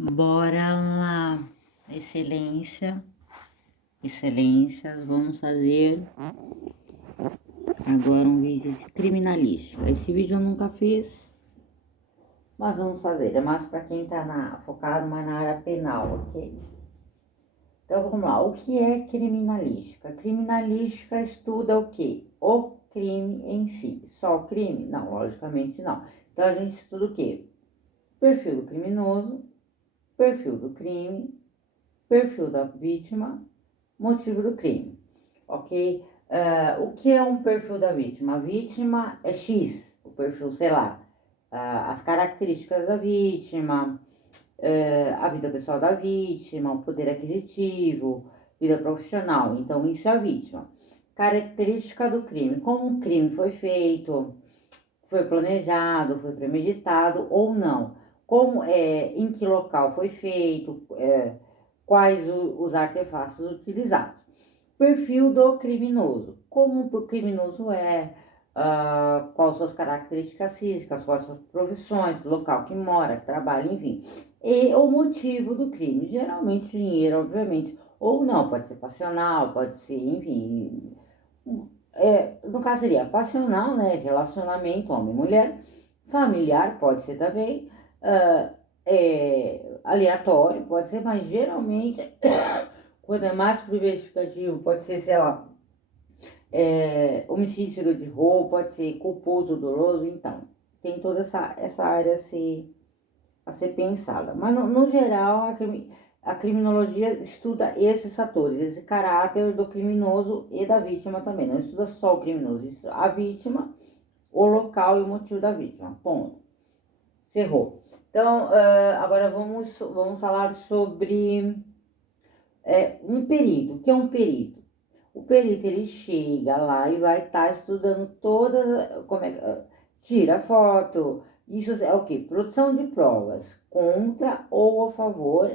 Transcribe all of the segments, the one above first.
Bora lá, excelências, vamos fazer agora um vídeo de criminalística. Esse vídeo eu nunca fiz, mas vamos fazer. É mais para quem tá focado mais na área penal, ok? Então vamos lá, o que é criminalística? Criminalística estuda o quê? O crime em si. Só o crime? Não, logicamente não. Então a gente estuda o quê? Perfil do criminoso, perfil do crime, perfil da vítima, motivo do crime, ok? O que é um perfil da vítima? A vítima é X, o perfil, sei lá, as características da vítima, a vida pessoal da vítima, o poder aquisitivo, vida profissional. Então, isso é a vítima. Característica do crime: como o crime foi feito, foi planejado, foi premeditado ou não. Como em que local foi feito, quais os artefatos utilizados. Perfil do criminoso: como o criminoso quais suas características físicas, quais suas profissões, local que mora, que trabalha, enfim. E o motivo do crime: geralmente dinheiro, obviamente, ou não, pode ser passional, pode ser, enfim. No caso seria passional, né? Relacionamento homem-mulher. Familiar pode ser também. Aleatório pode ser, mas geralmente, quando é mais pro investigativo, pode ser, sei lá, homicídio de roubo, pode ser culposo, doloso. Então, tem toda essa área a ser pensada. Mas, no geral, a criminologia estuda esses fatores, esse caráter do criminoso e da vítima também. Não estuda só o criminoso, estuda a vítima, o local e o motivo da vítima. Ponto. Cerrou. Então, agora vamos falar sobre um perito. O que é um perito? O perito, ele chega lá e vai estar estudando todas, tira foto. Isso é o quê? Produção de provas contra ou a favor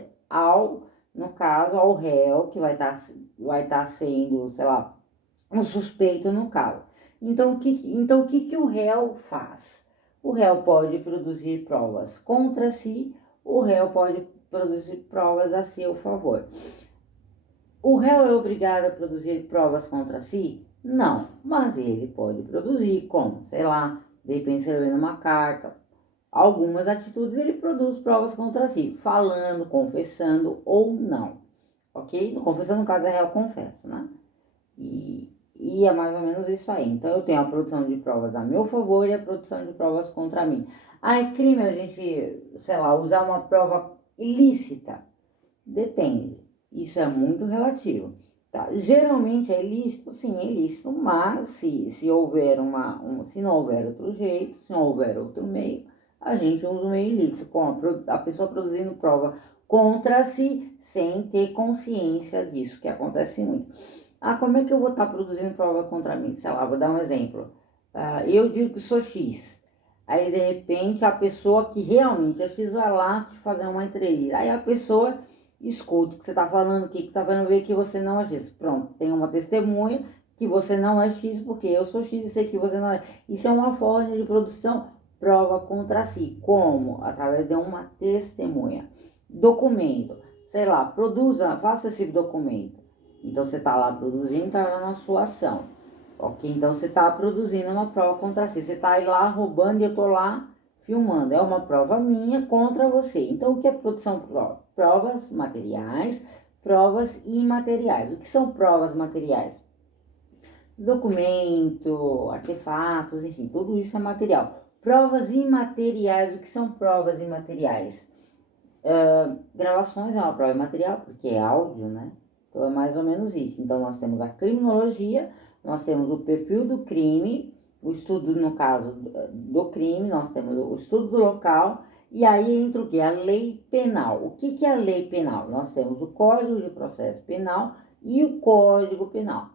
no caso, ao réu, que vai estar sendo, sei lá, um suspeito no caso. Então, o que o réu faz? O réu pode produzir provas contra si, o réu pode produzir provas a seu favor. O réu é obrigado a produzir provas contra si? Não, mas ele pode produzir, como, sei lá, de repente escrevendo uma carta. Algumas atitudes ele produz provas contra si, falando, confessando ou não, ok? Confessando, no caso, é réu confesso, né? E é mais ou menos isso aí. Então, eu tenho a produção de provas a meu favor e a produção de provas contra mim. É crime a gente, sei lá, usar uma prova ilícita? Depende. Isso é muito relativo. Tá? Geralmente é ilícito, sim, é ilícito, mas se houver se não houver outro jeito, se não houver outro meio, a gente usa o meio ilícito, com a pessoa produzindo prova contra si, sem ter consciência disso, que acontece muito. Como é que eu vou estar produzindo prova contra mim? Sei lá, vou dar um exemplo. Eu digo que sou X. Aí, de repente, a pessoa que realmente é X vai lá te fazer uma entrevista. Aí a pessoa escuta o que você está falando aqui, que está vendo ver que você não é X. Pronto, tem uma testemunha que você não é X, porque eu sou X e sei que você não é. Isso é uma forma de produção, prova contra si. Como? Através de uma testemunha. Documento. Sei lá, faça esse documento. Então, você está lá produzindo, está lá na sua ação. Ok? Então, você está produzindo uma prova contra si. Você está aí lá roubando e eu estou lá filmando. É uma prova minha contra você. Então, o que é produção de prova? Provas materiais, provas imateriais. O que são provas materiais? Documento, artefatos, enfim, tudo isso é material. Provas imateriais. O que são provas imateriais? Gravações é uma prova imaterial, porque é áudio, né? Então, é mais ou menos isso. Então, nós temos a criminologia, nós temos o perfil do crime, o estudo, no caso, do crime, nós temos o estudo do local, e aí entra o que? A lei penal. O que é a lei penal? Nós temos o Código de Processo Penal e o Código Penal.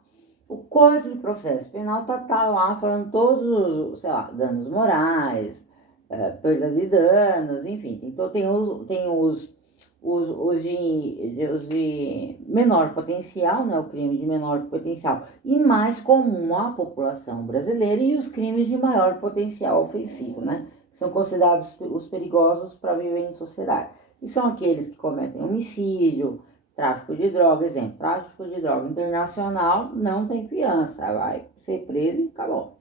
O Código de Processo Penal tá lá falando todos os, sei lá, danos morais, perdas e danos, enfim. Então, tem os de menor potencial, né, o crime de menor potencial e mais comum à população brasileira, e os crimes de maior potencial ofensivo, né, são considerados os perigosos para viver em sociedade. que são aqueles que cometem homicídio, tráfico de droga, exemplo, tráfico de droga internacional não tem fiança, vai ser preso e acabou.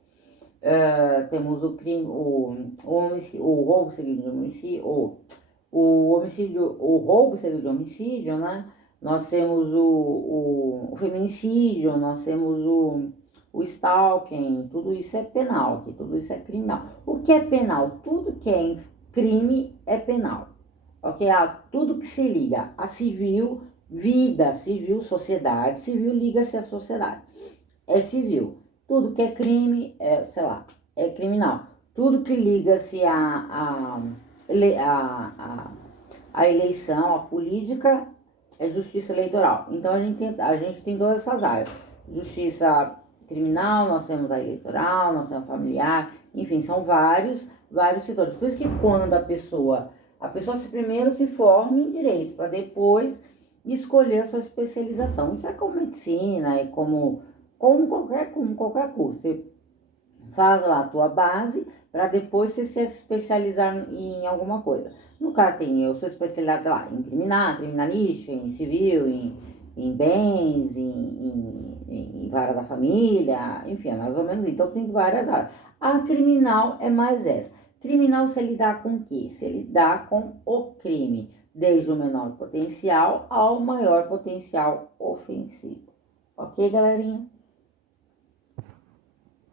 Temos o crime, o roubo seguido de homicídio, o roubo seguido de homicídio, né? Nós temos o feminicídio, nós temos o stalking, tudo isso é penal, tudo isso é criminal. O que é penal? Tudo que é crime é penal, ok? Tudo que se liga a civil, vida civil, sociedade civil, liga-se à sociedade, é civil. Tudo que é crime, sei lá, é criminal. Tudo que liga-se a eleição, a política, é justiça eleitoral. Então a gente tem todas essas áreas. Justiça criminal, nós temos a eleitoral, nós temos a familiar, enfim, são vários setores. Por isso que quando a pessoa primeiro se forma em direito, para depois escolher a sua especialização. Isso é como medicina, é como qualquer curso. Você faz lá a tua base para depois você se especializar em alguma coisa. No caso, eu sou especializada, sei lá, em criminalística, em civil, em bens, em vara da família, enfim, é mais ou menos. Então tem várias áreas. A criminal é mais essa. Criminal você lidar com o quê? Você lidar com o crime, desde o menor potencial ao maior potencial ofensivo. Ok, galerinha?